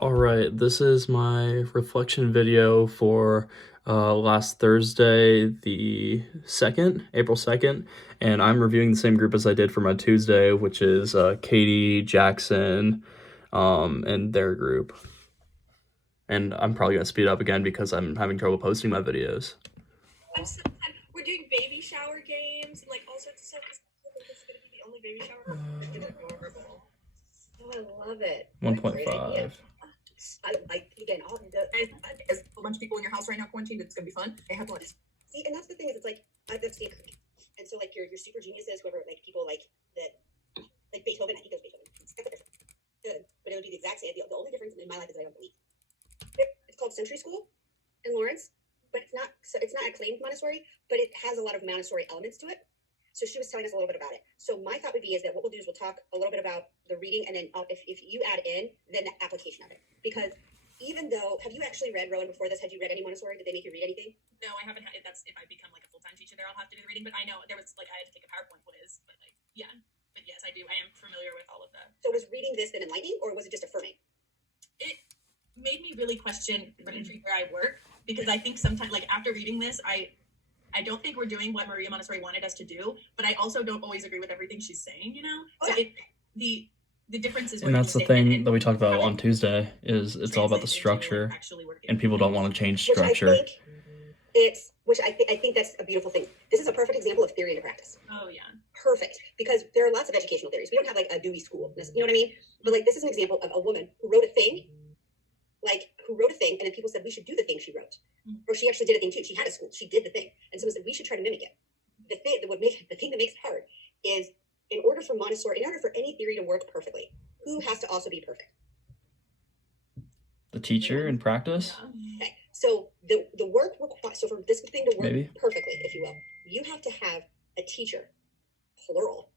All right, this is my reflection video for last Thursday, the 2nd, April 2nd, and I'm reviewing the same group as I did for my Tuesday, which is Katie, Jackson, and their group. And I'm probably going to speed up again because I'm having trouble posting my videos. I'm so sad. We're doing baby shower games, like all sorts of stuff. This is going to be the only baby shower. It's adorable. Oh, I love it. 1.5. I like again. There's a bunch of people in your house right now quarantined. It's gonna be fun. I have lunch. See, and that's the thing is, it's like that's Steve Kirk, and so like your super geniuses, whoever like people like that, like Beethoven. I think it was Beethoven. It's good, but it would be the exact same. The only difference in my life is that I don't believe. It's called Century School in Lawrence, but it's not. So it's not acclaimed Montessori, but it has a lot of Montessori elements to it. So she was telling us a little bit about it. So my thought would be is that what we'll do is we'll talk a little bit about the reading, and then if you add in, then the application of it. Because even though, have you actually read, Rowan, before this? Had you read any Montessori? Did they make you read anything? No, I haven't had it. That's if I become like a full-time teacher there, I'll have to do the reading. But I know there was like I had to take a PowerPoint quiz. But like, yeah. But yes, I do. I am familiar with all of that. So was reading this then enlightening, or was it just affirming? It made me really question where I work, because I think sometimes, like after reading this, I don't think we're doing what Maria Montessori wanted us to do, but I also don't always agree with everything she's saying, you know? Oh, So yeah. the difference is, And that's the thing that we talked about on Tuesday, is it's all about the structure, and people don't want to change structure. Which I think that's a beautiful thing. This is a perfect example of theory into practice. Oh yeah. Perfect. Because there are lots of educational theories. We don't have like a Dewey School, you know what I mean? But like this is an example of a woman who wrote a thing, and then people said we should do the thing she wrote. Or she actually did a thing too. She had a school. She did the thing. And someone said we should try to mimic it. The thing that makes it hard is in order for any theory to work perfectly, who has to also be perfect? The teacher in practice? Yeah. Okay. So the work requires, so for this thing to work perfectly, if you will, you have to have a teacher, plural,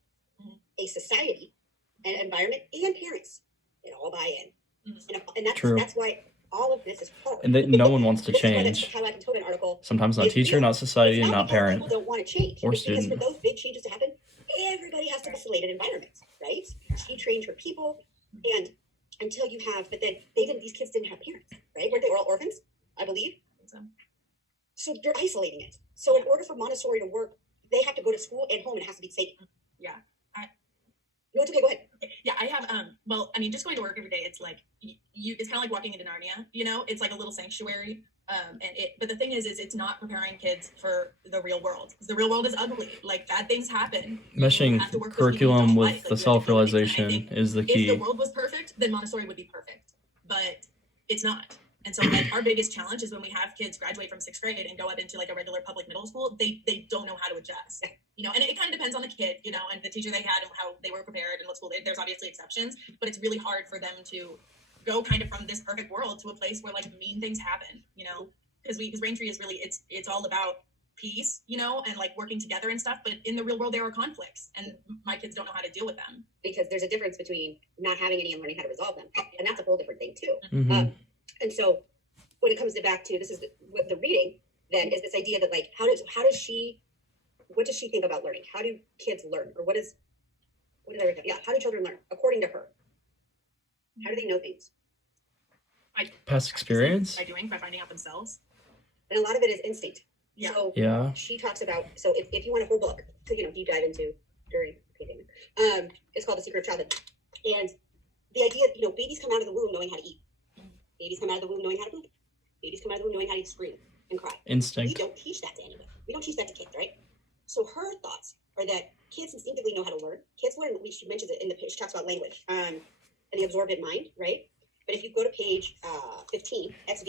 a society, an environment, and parents. They all buy in. And that's why all of this is hard. And no one wants to change. Article, sometimes not teacher, not society, and not parent. People don't want to change. Or student. Because for those big changes to happen, everybody has to be isolated environments, right? She trained her people, and until you have, but then these kids didn't have parents, right? Weren't they all orphans, I believe? So you're isolating it. So in order for Montessori to work, they have to go to school and home, and it has to be safe. Yeah. No, it's okay. Go ahead. Okay. Yeah, I have. Well, I mean, just going to work every day, it's like it's kind of like walking into Narnia. You know, it's like a little sanctuary. But the thing is it's not preparing kids for the real world. The real world is ugly. Like bad things happen. Meshing curriculum with the self-realization is the key. If the world was perfect, then Montessori would be perfect. But it's not. And so like our biggest challenge is when we have kids graduate from 6th grade and go out into like a regular public middle school, they don't know how to adjust. You know, and it kind of depends on the kid, you know, and the teacher they had and how they were prepared and what school there's obviously exceptions, but it's really hard for them to go kind of from this perfect world to a place where like mean things happen, you know, because Raintree is really, it's all about peace, you know, and like working together and stuff. But in the real world, there are conflicts, and my kids don't know how to deal with them. Because there's a difference between not having any and learning how to resolve them, and that's a whole different thing too. And so when it comes back to this is the reading, then is this idea that like what does she think about learning? How do kids learn, or how do children learn according to her? How do they know things? Past experience? By finding out themselves. And a lot of it is instinct. Yeah. So she talks about, so if you want a whole book to deep dive into during pandemic, it's called The Secret of Childhood. And the idea, babies come out of the womb knowing how to eat. Babies come out of the womb knowing how to poop. Babies come out of the womb knowing how to scream and cry. Instinct. We don't teach that to anyone. We don't teach that to kids, right? So her thoughts are that kids instinctively know how to learn. Kids learn, she mentions it in she talks about language and the absorbent mind, right? But if you go to page 15, XV,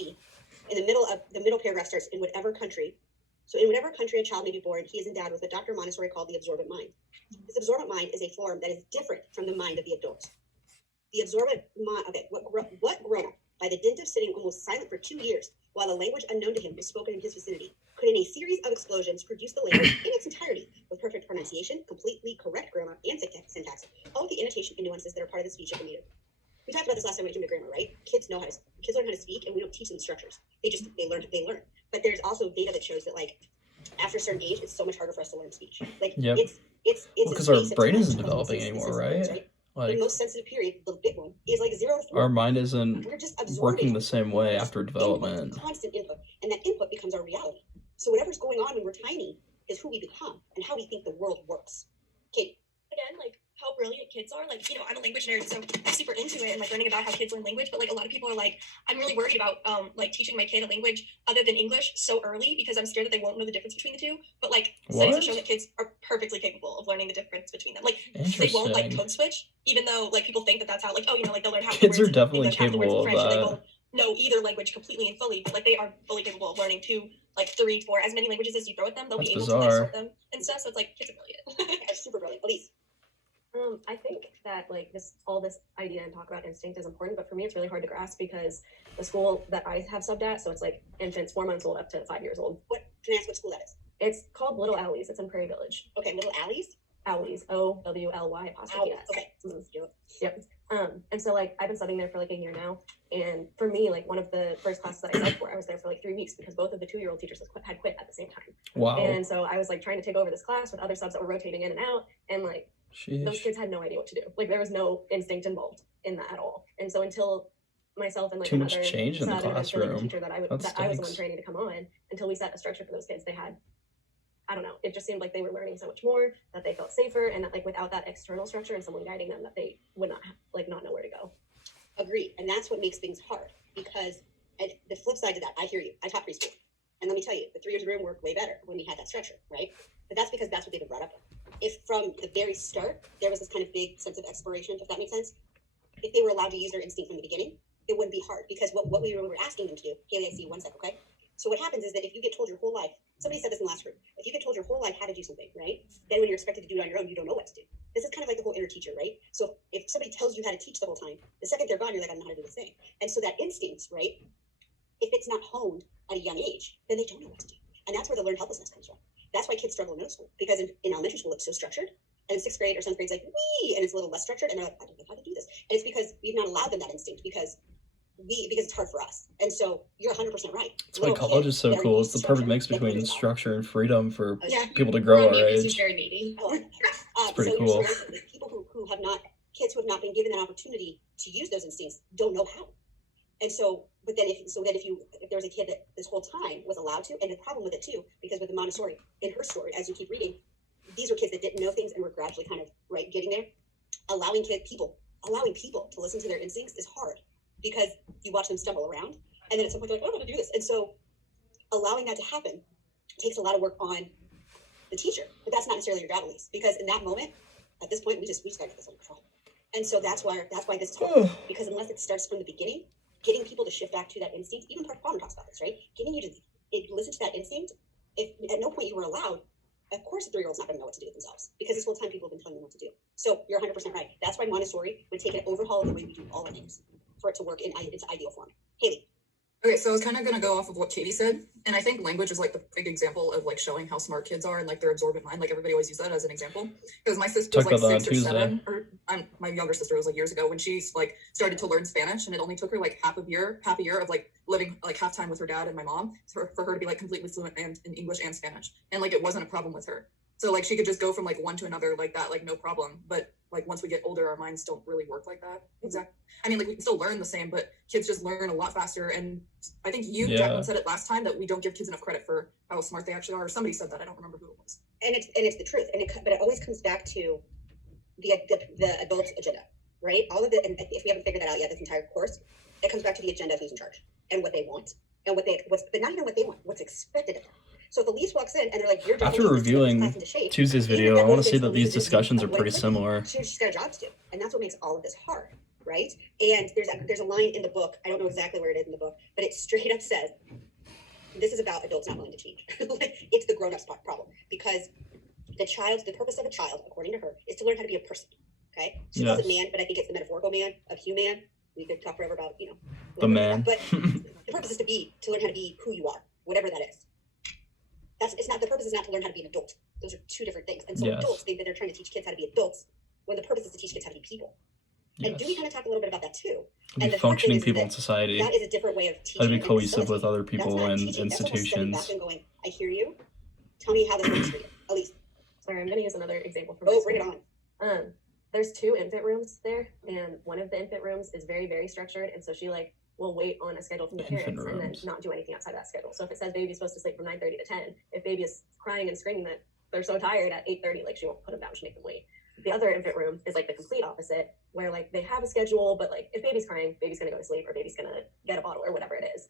in the middle paragraph starts, in whatever country. So in whatever country a child may be born, he is endowed with what Dr. Montessori called the absorbent mind. This absorbent mind is a form that is different from the mind of the adult. The absorbent mind, what grown-up, by the dint of sitting almost silent for 2 years, while a language unknown to him was spoken in his vicinity, could in a series of explosions produce the language in its entirety, with perfect pronunciation, completely correct grammar and syntax, all of the annotation and nuances that are part of the speech of the native. We talked about this last time when we came to grammar, right? Kids learn how to speak, and we don't teach them the structures. They learn. But there's also data that shows that like after a certain age, it's so much harder for us to learn speech. Like it's because our brain isn't developing anymore, right? The Like, most sensitive period, the big one, is like 0 to 3. our mind isn't We're just working absorbing the same way just after input, development. constant input, and that input becomes our reality. So whatever's going on when we're tiny is who we become and how we think the world works. Katie. Again, like how brilliant kids are. Like, you know, I'm a language nerd, so I'm super into it and like learning about how kids learn language. But like a lot of people are like, I'm really worried about like teaching my kid a language other than English so early because I'm scared that they won't know the difference between the two. But like studies have shown that kids are perfectly capable of learning the difference between them. Like they won't like Interesting. code switch, even though like people think that that's how like, oh, you know, like they'll learn half the Kids words are in definitely English, half the words in capable of French, and they that. won't know either language completely and fully. But like they are fully capable of learning 2, like 3, 4, as many languages as you throw at them. They'll That's be able to like bizarre. sort them and stuff. So it's like kids are brilliant. That's super brilliant. Elise. I think that like all this idea and talk about instinct is important, but for me it's really hard to grasp because the school that I have subbed at, so it's like infants 4 months old up to 5 years old. What can I ask what school that is? It's called Little Owlies. It's in Prairie Village. Okay, Little Owlies. Owlies, OWLY apostrophe S. Okay. Yep. And so like I've been studying there for like a year now, and for me like one of the first classes that I subbed for, I was there for like 3 weeks because both of the 2-year-old teachers had quit at the same time. Wow. And so I was like trying to take over this class with other subs that were rotating in and out, and like those Sheesh. kids had no idea what to do. Like there was no instinct involved in that at all. And so until myself and like Too much another change in the sub and eventually the classroom. teacher that I That was the one stinks. training to come on, until we set a structure for those kids, they had, I don't know, it just seemed like they were learning so much more, that they felt safer, and that like without that external structure and someone guiding them, that they would not know where to go. Agreed. And that's what makes things hard because and the flip side to that, I hear you. I taught preschool. And let me tell you, the 3 years of room worked way better when we had that structure, right? But that's because that's what they've been brought up with. If from the very start, there was this kind of big sense of exploration, if that makes sense, if they were allowed to use their instinct from the beginning, it wouldn't be hard because what we were asking them to do, Haley, I see you 1 sec, okay? So what happens is that if you get told your whole life, somebody said this in the last group, if you get told your whole life how to do something, right? Then when you're expected to do it on your own, you don't know what to do. This is kind of like the whole inner teacher, right? So if somebody tells you how to teach the whole time, the second they're gone, you're like, I don't know how to do this thing. And so that instinct, right? If it's not honed at a young age, then they don't know what to do. And that's where the learned helplessness comes from. That's why kids struggle in middle school, because in elementary school, it's so structured. And in 6th grade or 7th grade, it's like, wee, and it's a little less structured. And they're like, I don't know how to do this. And it's because we've not allowed them that instinct because it's hard for us. And so you're 100% right. That's why college is so cool. It's the perfect mix between structure and freedom for people to grow our age. Very needy. It's pretty so cool. People who have not, kids who have not been given that opportunity to use those instincts don't know how. And so, but then if there was a kid that this whole time was allowed to, and the problem with it too, because with the Montessori, in her story, as you keep reading, these were kids that didn't know things and were gradually kind of getting there. Allowing people to listen to their instincts is hard because you watch them stumble around, and then at some point they're like, oh, I'm going to do this. And so, allowing that to happen takes a lot of work on the teacher, but that's not necessarily your job, Elise, because in that moment, at this point, we just got to get this under control. And so that's why this is hard, because unless it starts from the beginning, getting people to shift back to that instinct, even Parker Palmer talks about this, right? Getting you to listen to that instinct. If at no point you were allowed, of course the 3-year-old's not going to know what to do with themselves because this whole time people have been telling them what to do. So you're 100% right. That's why Montessori would take an overhaul of the way we do all our things for it to work in its ideal form. Haley. Okay, so I was kind of going to go off of what Katie said, and I think language is like the big example of like showing how smart kids are and like their absorbent mind. Like everybody always uses that as an example. Because my sister was Talk like about that 6 or on 7, or my younger sister was like years ago when she like started to learn Spanish, and it only took her like half a year of like living like half time with her dad and my mom for her to be like completely fluent in English and Spanish, and like it wasn't a problem with her. So like she could just go from like one to another like that, like no problem. But like once we get older, our minds don't really work like that. Exactly. I mean, like we can still learn the same, but kids just learn a lot faster. And I think Jacqueline said it last time that we don't give kids enough credit for how smart they actually are. Or somebody said that. I don't remember who it was. And it's the truth. But it always comes back to the adult's agenda, right? All of it. And if we haven't figured that out yet, this entire course, it comes back to the agenda of who's in charge and what they want and but not even what they want, what's expected of them. So if Elise walks in and they're like, "You're after reviewing Tuesday's video, I want to say that these discussions are pretty similar. She's got a job to do, and that's what makes all of this hard, right? And there's a line in the book. I don't know exactly where it is in the book, but it straight up says, "This is about adults not willing to change." It's the grown-ups problem because the purpose of a child, according to her, is to learn how to be a person. Okay, she calls it man, but I think it's the metaphorical man of human. We could talk forever about the man, but the purpose is to learn how to be who you are, whatever that is. The purpose is not to learn how to be an adult. Those are two different things. And so adults think that they're trying to teach kids how to be adults when the purpose is to teach kids how to be people. And Dewey kind of talked a little bit about that too. To be functioning people in society. That is a different way of teaching. How to be cohesive with other people and institutions. Back and going, I hear you. Tell me how this works for you. Elise. Sorry, I'm going to use another example from bring it on. there's 2 infant rooms there, and one of the infant rooms is very, very structured, and so she like will wait on a schedule from the Infant parents and then rooms. not do anything outside that schedule. So if it says baby's supposed to sleep from 9:30 to 10, if baby is crying and screaming that they're so tired at 8:30, like she won't put them down, she'll make them wait. The other infant room is like the complete opposite, where like they have a schedule, but like if baby's crying, baby's gonna go to sleep or baby's gonna get a bottle or whatever it is.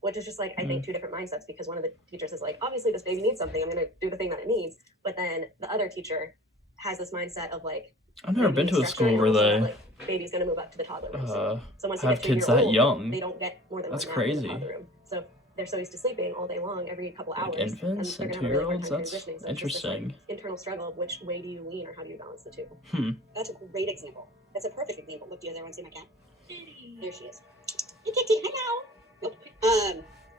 Which is just like I think 2 different mindsets, because one of the teachers is like, obviously this baby needs something, I'm gonna do the thing that it needs, but then the other teacher has this mindset of like, I've never been to a school where they like, baby's gonna move up to the toddler room soon. So once they have get to a kids year that old, young. they don't get more than That's 1 nap in the crazy. toddler room. So they're so used to sleeping all day long, every couple Like hours, infants they're and gonna have a really hard 2-year-olds. time That's transitioning. So it's just this, like, interesting. internal struggle of which way do you lean or how do you balance the 2? That's a great example. That's a perfect example. Look, do you everyone see my cat? There she is. Hey, Kitty. Hello. Nope.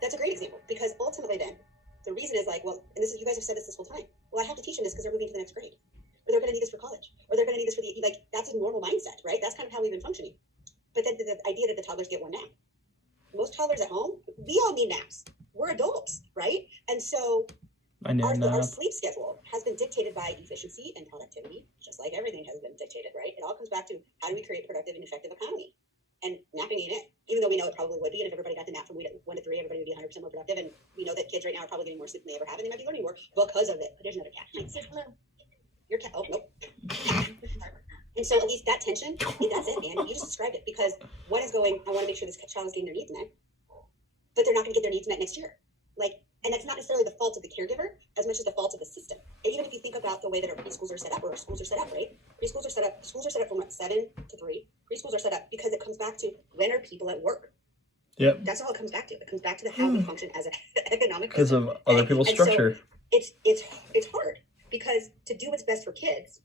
That's a great example, because ultimately then, the reason is like, well, and this is, you guys have said this whole time. Well, I have to teach them this because they're moving to the next grade. Or they're going to need this for college. Or they're going to need this for the, like, that's a normal mindset, right? That's kind of how we've been functioning. But then the idea that the toddlers get 1 nap. Most toddlers at home, we all need naps. We're adults, right? And so I need a our nap. sleep schedule has been dictated by efficiency and productivity, just like everything has been dictated, right? It all comes back to how do we create productive and effective economy? And napping ain't it. Even though we know it probably would be, and if everybody got to nap from 1 to 3, everybody would be 100% more productive. And we know that kids right now are probably getting more sleep than they ever have, and they might be learning more because of it. But there's another cat. Hello. Your cat. Oh, nope. And so at least that tension, that's it, man. You just described it, because one is going, I want to make sure this child is getting their needs met, but they're not going to get their needs met next year. Like, and that's not necessarily the fault of the caregiver as much as the fault of the system. And even if you think about the way that our preschools are set up, or our schools are set up, right? Schools are set up from what, 7 to 3. Preschools are set up because it comes back to, when are people at work? Yep. That's all it comes back to. It comes back to the how we function as an economic Because system. of other people's And so structure. it's hard, because to do what's best for kids.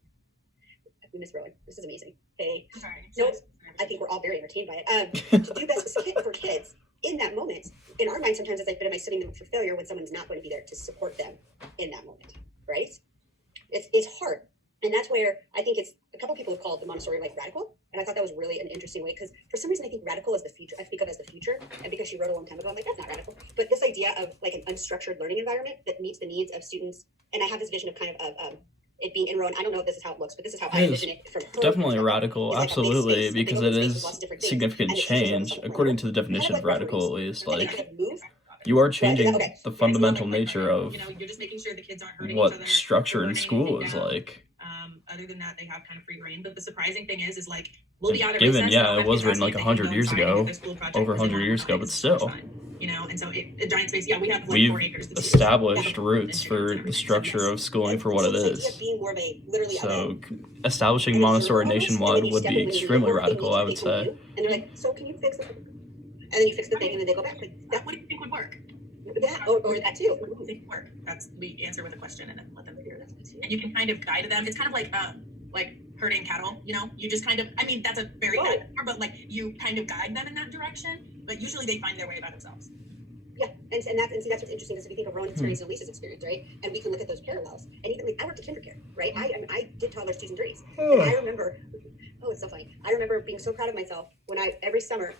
Miss Rowan, this is amazing. Hey, Sorry. no, I think we're all very entertained by it. To do best for kids in that moment, in our mind, sometimes it's like, but am I setting them up for failure when someone's not going to be there to support them in that moment, right? It's hard. And that's where I think it's, a couple people have called the Montessori like radical. And I thought that was really an interesting way, because for some reason I think radical is the future. I speak of as the future. And because she wrote a long time ago, I'm like, that's not radical. But this idea of like an unstructured learning environment that meets the needs of students. And I have this vision of kind of it being in row, and I don't know if this is how it looks, but this is how I It is envision it from her Definitely perspective. radical, It's like a big absolutely, space, a big because open it space with is lots of different things. significant And the teachers change almost according to the kind definition of of like radical. referees. Is And they like kind of move. you are Right, changing okay. the fundamental nature of You know, you're just making sure the kids aren't hurting each what other. structure or in learning school anything is down. like. Other than that, they have kind of free reign. But the surprising thing is like we'll be out of Given, recess. yeah, and it I'll was have written kids like asking if they 100 can years go inside and ago, do their school project over because they 100 want years to ago, outside but because it's so much still, fun, you know. And so a giant space. Yeah, we have like we've 4 acres. to established Yeah. roots for the structure of schooling for what it So this idea of is. being more of a literally So an establishing observer Montessori almost, and nationwide then you would step be in when you extremely before they radical, need I you, would they come to say. you, and they're like, so can you fix it? And then you fix the thing, and then they go back. Like, What do you think would work? that, or that too. What do you think would work? That's we answer with a question and then let them figure it out. And you can kind of guide them. It's kind of like herding cattle. You know, you just kind of. I mean, that's a very Right. bad metaphor, but like you kind of guide them in that direction. But usually they find their way by themselves. Yeah, and see that's what's interesting, because if you think of Rowan's experience and Lisa's experience, right, and we can look at those parallels, and even like I worked at kindergarten, right? I did toddlers, 2s, and 3s, and I remember, oh, it's so funny. I remember being so proud of myself when every summer,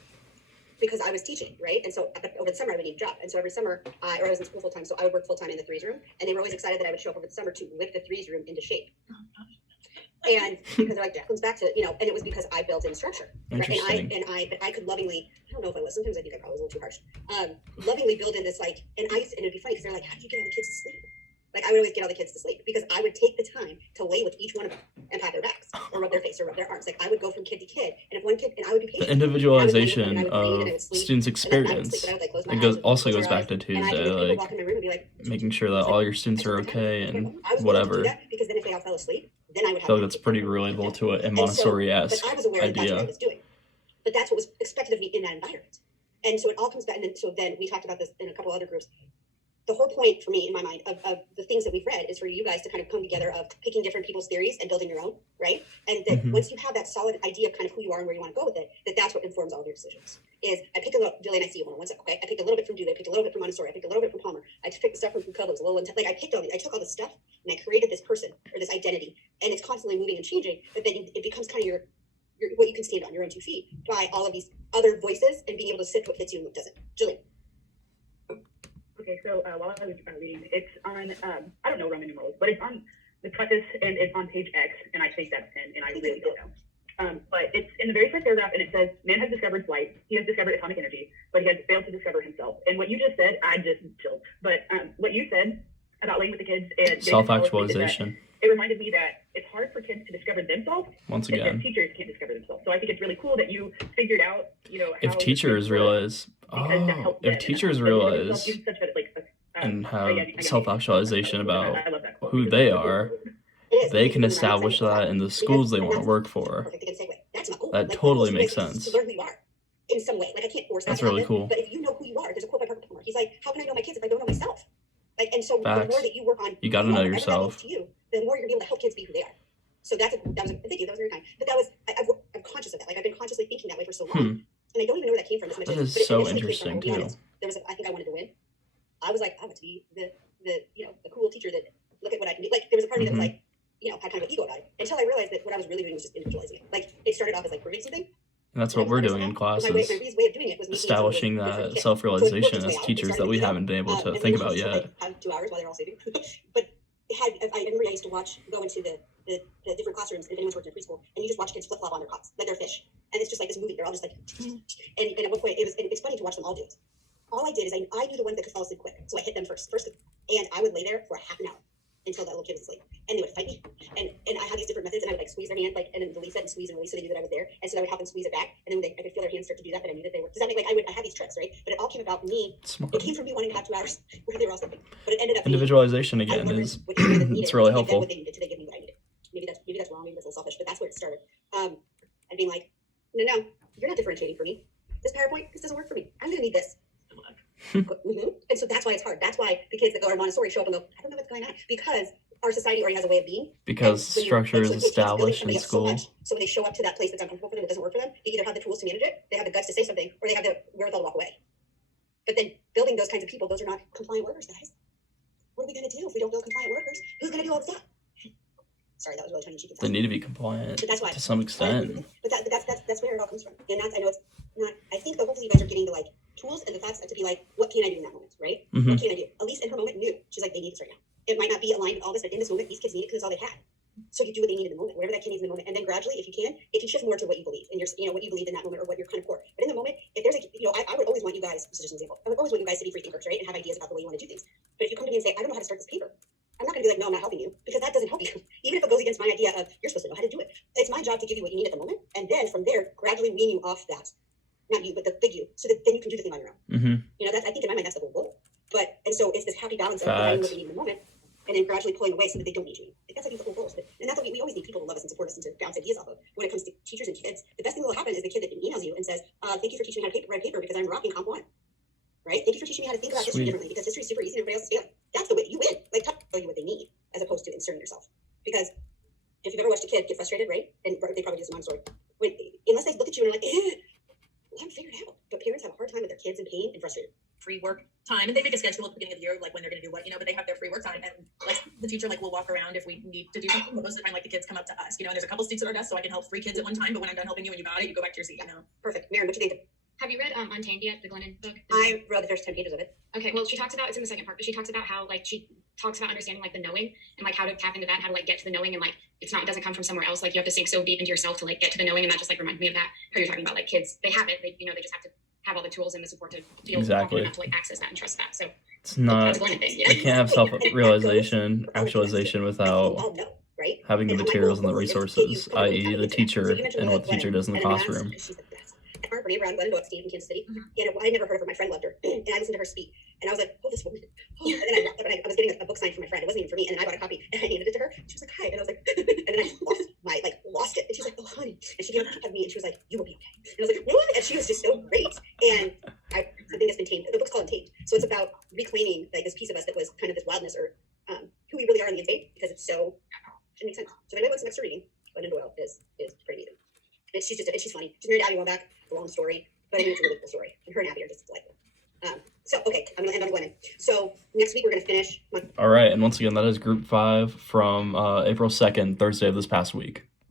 because I was teaching, right, and so over the summer I would need a job, and so every summer I was in school full time, so I would work full time in the 3s room, and they were always excited that I would show up over the summer to whip the 3s room into shape. And because they're like, that comes back to, you know, and it was because I built in structure. Right? Interesting. But I could lovingly, I don't know if I was, sometimes I think I probably was a little too harsh. Lovingly build in this, like, and it'd be funny because they're like, how do you get all the kids to sleep? Like, I would always get all the kids to sleep because I would take the time to lay with each one of them and pat their backs or rub their face or rub their arms. Like, I would go from kid to kid, and if one kid, and I would be The patient. individualization And I would read, and I of would sleep, students' and then I would sleep, experience. but I would, like, close my It eyes goes and also close goes our back eyes, to and Tuesday, people like walk in my room and be like, making sure that all your students are okay and I was able to do whatever. that because then if they all fell asleep, then I would I have. feel like that's pretty relatable to a Montessori-esque But I was aware that that's what I idea. was doing. But that's what was expected of me in that environment. And so it all comes back. And then we talked about this in a couple other groups. The whole point for me, in my mind, of the things that we've read is for you guys to kind of come together of picking different people's theories and building your own, right? And that once you have that solid idea of kind of who you are and where you want to go with it, that's what informs all of your decisions. Is I picked a little, Julie and I see you one second, okay? I picked a little bit from Dewey, I picked a little bit from Montessori, I picked a little bit from Palmer, I picked the stuff from Foucault, it was a little, like I picked I took all this stuff and I created this person or this identity, and it's constantly moving and changing, but then it becomes kind of your what you can stand on, your own 2 feet, by all of these other voices and being able to sift what fits you and what doesn't. Julie. Okay, so while I was reading, it's on, I don't know Roman numerals, but it's on the preface, and it's on page X, and I think that's 10, and I really don't know. But it's in the very first paragraph, and it says, man has discovered flight, he has discovered atomic energy, but he has failed to discover himself. And what you just said, I just chilled. But what you said about laying with the kids and Self-actualization. it reminded me that it's hard for kids to discover themselves Once if again, teachers can't discover themselves. So I think it's really cool that you figured out, if how teachers kids work, realize, because that oh, helps if them. teachers And I love realize you such a, and I have get it. self-actualization about I love that quote. who they are, It is. they Because can when I'm establish excited, that in the because- schools they and want to that's work for. perfect. They can segue. That's not cool. That Like, totally most makes ways sense. To learn who you are in some way. Like I can't force that. That's to really happen, cool. But if you know who you are, there's a quote by Herbert Palmer. He's like, "How can I know my kids if I don't know myself?" Like, and so the Facts. more that you work on, You gotta who know are, whatever that yourself. means to you, the more you're gonna be able to help kids be who they are. So thank you. That was your time. But I'm conscious of that. Like I've been consciously thinking that way for so long, and I don't even know where that came from as much. That as, is but it so initially came interesting, from, I'll be too. honest, I think I wanted to win. I was like, I want to be the cool teacher that look at what I can do. Like there was a part of me that was Mhm. like, had kind of an ego about it until I realized that what I was really doing was just individualizing it. Like it started off as like proving something. And that's and I what we're was doing in my classes, way of doing it was making it so it was establishing good for the that kid. So it self-realization worked its way as out. It teachers started that we with ego, haven't been able to and think then about used to, yet. like, have 2 hours while they're all sleeping. But I remember I used to go into the different classrooms, and if anyone's worked in a preschool, and you just watch kids flip flop on their cots like they're fish, and it's just like this movie. They're all just like, and at one point it's funny to watch them all do it. All I did is I knew the ones that could fall asleep quick, so I hit them first, and I would lay there for a half an hour until that little kid was asleep, and they would fight me, and I had these different methods, and I would like squeeze their hand, like, and then release it and squeeze and release so they knew that I was there, and so I would help them squeeze it back, and then when I could feel their hands start to do that, then I knew that they were. Does that make like I had these tricks, right? But it all came about me. Smart. It came from me wanting to have 2 hours where they were all sleeping, but it ended up being, Individualization I again learned is what they needed, it's really and I gave them helpful. what they needed till they give me what I needed. Maybe that's wrong, maybe that's a little selfish, but that's where it started. And being like, no, you're not differentiating for me. This PowerPoint, this doesn't work for me. I'm gonna need this. And so that's why it's hard. That's why the kids that go to Montessori show up and go, I don't know what's going on, because our society already has a way of being. Because And when structure and is so kids building established in something up so school. much, so when they show up to that place that's uncomfortable for them, it doesn't work for them, they either have the tools to manage it, they have the guts to say something, or they have the wherewithal to walk away. But then building those kinds of people, those are not compliant workers, guys. What are we gonna do if we don't build compliant workers? Who's gonna do all the stuff? Sorry, that was really tongue in cheek. They need to be compliant But that's why. to some extent. But that's where it all comes from. And I know it's not. I think that hopefully you guys are getting the like tools and the thoughts to be like, what can I do in that moment, right? Mhm. What can I do? Elise in her moment knew. She's like, they need this right now. It might not be aligned with all this, but in this moment, these kids need it because it's all they had. So you do what they need in the moment, whatever that kid needs in the moment, and then gradually, if you shift more to what you believe and what you believe in that moment or what you're kind of core. But in the moment, if there's I would always want you guys. This is just an example. I would always want you guys to be free thinkers, right, and have ideas about the way you want to do things. But if you come to me and say, I don't know how to start this paper, I'm not going to be like, no, I'm not helping you, because that doesn't help you. Even if it goes against my idea of you're supposed to know how to do it. It's my job to give you what you need at the moment, and then from there, gradually wean you off that. Not you, but the big you, so that then you can do the thing on your own. Mm-hmm. I think in my mind that's the whole goal. And so it's this happy balance of providing what they need in the moment, and then gradually pulling away so that they don't need you. Like, that's I think the whole goal. And that's what we always need people to love us and support us and to bounce ideas off of. When it comes to teachers and kids, the best thing that will happen is the kid that emails you and says, "Thank you for teaching me how to write paper because I'm rocking Comp 1." Right? Thank you for teaching me how to think about history Sweet. differently because history is super easy and everybody else is failing. That's the way you win. Like, tell you what they need as opposed to inserting yourself. Because if you've ever watched a kid get frustrated, right? And they probably do this in Montessori. Unless they look at you and are like, well, I'm figured out. But parents have a hard time with their kids in pain and frustrated. Free work time, and they make a schedule at the beginning of the year, like when they're going to do what, but they have their free work time, and like the teacher like will walk around if we need to do something. But most of the time, like the kids come up to us, and there's a couple seats at our desk, so I can help 3 kids at one time. But when I'm done helping you and you got it, you go back to your seat. Perfect. Maren, what you think? Have you read Untamed yet, the Glennon book? I read the first 10 pages of it. Okay, well, she talks about, it's in the second part, but she talks about how, like, she talks about understanding, like, the knowing and, like, how to tap into that, how to, like, get to the knowing and, like, it doesn't come from somewhere else. Like, you have to sink so deep into yourself to, like, get to the knowing, and that just, like, reminds me of that. How you're talking about, like, kids, they have it, they just have to have all the tools and the support to feel Exactly. confident enough to, like, access that and trust that. So, It's not. that's one thing, yeah. You can't have self-realization, actualization We without all know, right? having the And my materials and the goal is to get you resources, from one i.e. side the to other. teacher So you mentioned and what the Glennon, teacher does in the and then classroom. she's the best. Her name Glennon Doak, Steve in Kansas City. And I never heard of her. My friend loved her. And I listened to her speak. And I was like, oh, this woman. Oh. And then I was getting a book signed for my friend. It wasn't even for me. And then I bought a copy and I handed it to her. She was like, hi. And I was like, and then I lost it. And she was like, oh, honey. And she gave it to me and she was like, you will be okay. And I was like, what? And she was just so great. And I think that's been tamed. The book's called Untamed. So it's about reclaiming like this piece of us that was kind of this wildness or who we really are in the insane, because it's so, it makes sense. So if anybody wants some extra reading, Glennon Doyle is pretty neat. And she's funny. She's married to Abby Wambach. A long story, but I think it's a really cool story. And her and Abby are just delightful. So, okay, I'm going to end on Glennon. So, next week we're going to finish. All right, and once again, that is Group 5 from April 2nd, Thursday of this past week.